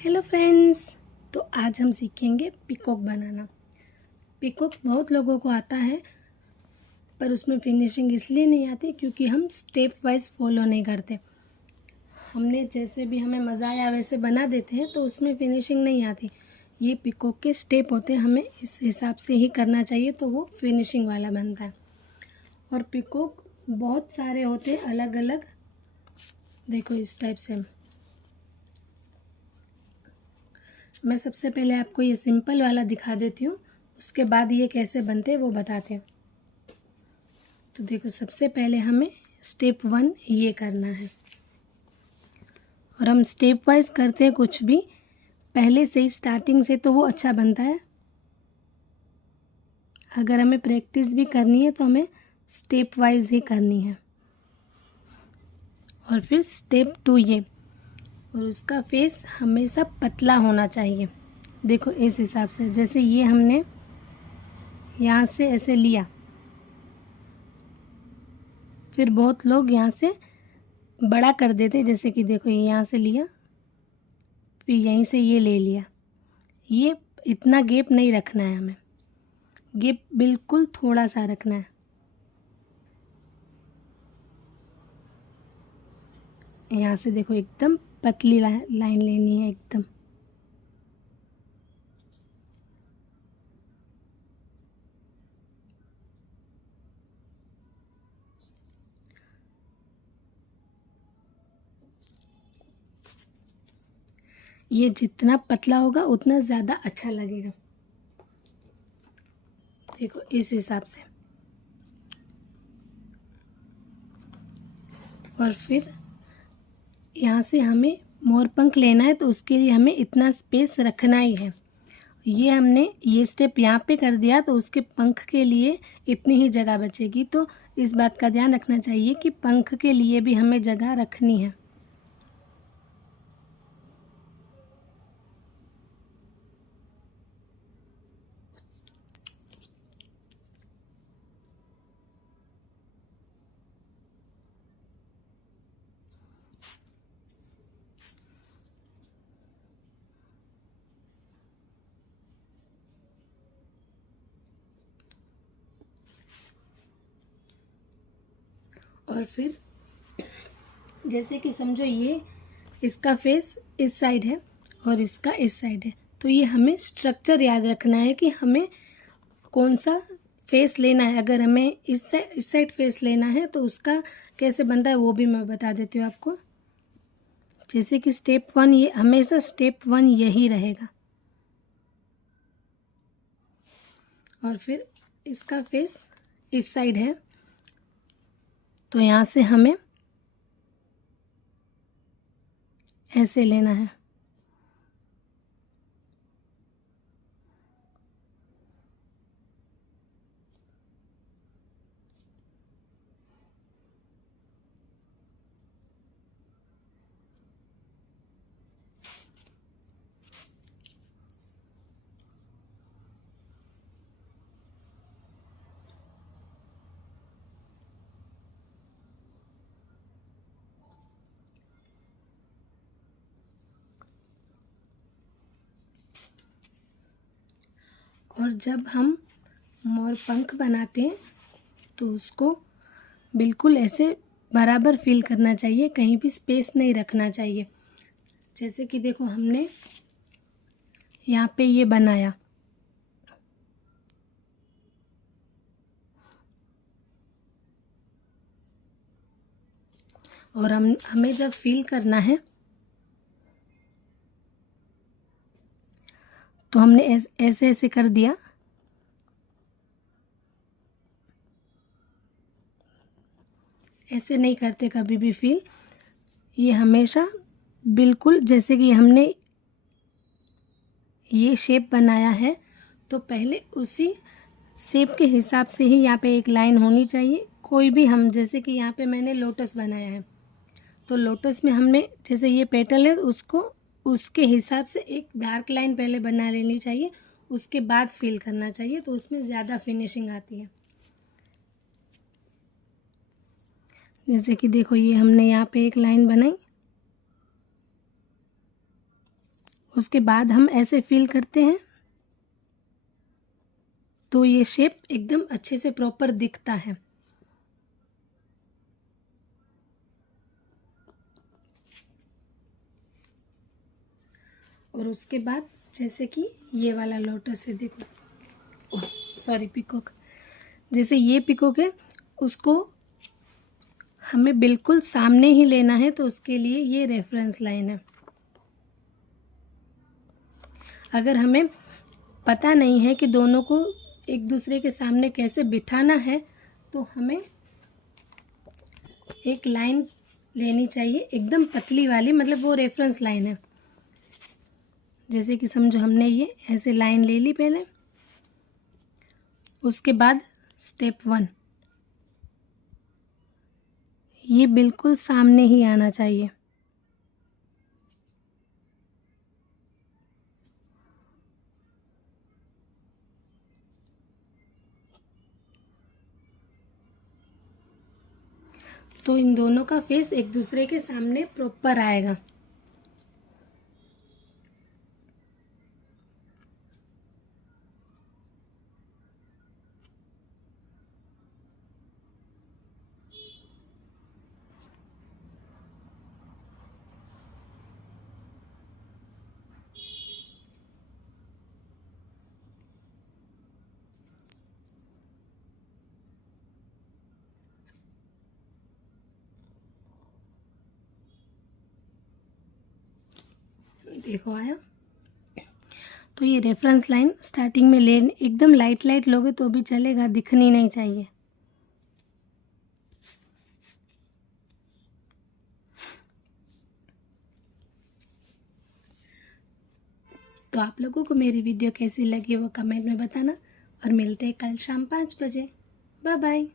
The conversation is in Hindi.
Hello friends. तो आज हम सीखेंगे पीकॉक बनाना। पीकॉक बहुत लोगों को आता है, पर उसमें फिनिशिंग इसलिए नहीं आती क्योंकि हम स्टेप वाइज फॉलो नहीं करते। हमने जैसे भी हमें मज़ा आया वैसे बना देते हैं, तो उसमें फिनिशिंग नहीं आती। ये पीकॉक के स्टेप होते हैं, हमें इस हिसाब से ही करना चाहिए तो वो फिनिशिंग वाला बनता है। और पीकॉक बहुत सारे होते हैं अलग अलग। देखो इस टाइप से। मैं सबसे पहले आपको ये सिंपल वाला दिखा देती हूँ, उसके बाद ये कैसे बनते हैं वो बताती हूँ। तो देखो, सबसे पहले हमें स्टेप 1 ये करना है, और हम स्टेप वाइज करते हैं कुछ भी पहले से ही स्टार्टिंग से, तो वो अच्छा बनता है। अगर हमें प्रैक्टिस भी करनी है तो हमें स्टेप वाइज ही करनी है। और फिर स्टेप 2 ये, और उसका फेस हमेशा पतला होना चाहिए। देखो इस हिसाब से, जैसे ये हमने यहाँ से ऐसे लिया, फिर बहुत लोग यहाँ से बड़ा कर देते, जैसे कि देखो ये यहाँ से लिया, फिर यहीं से ये ले लिया। ये इतना गैप नहीं रखना है, हमें गैप बिल्कुल थोड़ा सा रखना है। यहाँ से देखो एकदम पतली लाइन लेनी है एकदम। ये जितना पतला होगा उतना ज़्यादा अच्छा लगेगा। देखो इस हिसाब से। और फिर यहाँ से हमें मोर पंख लेना है, तो उसके लिए हमें इतना स्पेस रखना ही है। ये हमने ये स्टेप यहाँ पे कर दिया, तो उसके पंख के लिए इतनी ही जगह बचेगी। तो इस बात का ध्यान रखना चाहिए कि पंख के लिए भी हमें जगह रखनी है। और फिर जैसे कि समझो ये इसका फेस इस साइड है और इसका इस साइड है, तो ये हमें स्ट्रक्चर याद रखना है कि हमें कौन सा फेस लेना है। अगर हमें इस साइड फेस लेना है तो उसका कैसे बनता है वो भी मैं बता देती हूँ आपको। जैसे कि स्टेप 1, ये हमेशा स्टेप 1 यही रहेगा। और फिर इसका फेस इस साइड है, तो यहाँ से हमें ऐसे लेना है। और जब हम मोर पंख बनाते हैं तो उसको बिल्कुल ऐसे बराबर फील करना चाहिए, कहीं भी स्पेस नहीं रखना चाहिए। जैसे कि देखो हमने यहाँ पे ये बनाया, और हमें जब फील करना है तो हमने ऐसे ऐसे कर दिया। ऐसे नहीं करते कभी भी फील, ये हमेशा बिल्कुल जैसे कि हमने ये शेप बनाया है तो पहले उसी शेप के हिसाब से ही यहाँ पे एक लाइन होनी चाहिए। कोई भी हम, जैसे कि यहाँ पे मैंने लोटस बनाया है, तो लोटस में हमने जैसे ये पेटल है उसको उसके हिसाब से एक डार्क लाइन पहले बना लेनी चाहिए, उसके बाद फिल करना चाहिए, तो उसमें ज़्यादा फिनिशिंग आती है। जैसे कि देखो ये हमने यहाँ पे एक लाइन बनाई, उसके बाद हम ऐसे फिल करते हैं तो ये शेप एकदम अच्छे से प्रॉपर दिखता है। और उसके बाद जैसे कि ये वाला लोटस है, देखो, सॉरी पिकॉक, जैसे ये पिकॉक है उसको हमें बिल्कुल सामने ही लेना है, तो उसके लिए ये रेफरेंस लाइन है। अगर हमें पता नहीं है कि दोनों को एक दूसरे के सामने कैसे बिठाना है, तो हमें एक लाइन लेनी चाहिए एकदम पतली वाली, मतलब वो रेफरेंस लाइन है। जैसे कि समझो हमने ये ऐसे लाइन ले ली पहले, उसके बाद स्टेप 1 ये बिल्कुल सामने ही आना चाहिए। तो इन दोनों का फेस एक दूसरे के सामने प्रॉपर आएगा। देखो आया। तो ये रेफरेंस लाइन स्टार्टिंग में ले, एकदम लाइट लाइट लोगे तो भी चलेगा, दिखनी नहीं चाहिए। तो आप लोगों को मेरी वीडियो कैसी लगी वो कमेंट में बताना, और मिलते हैं कल शाम 5 बजे। Bye bye.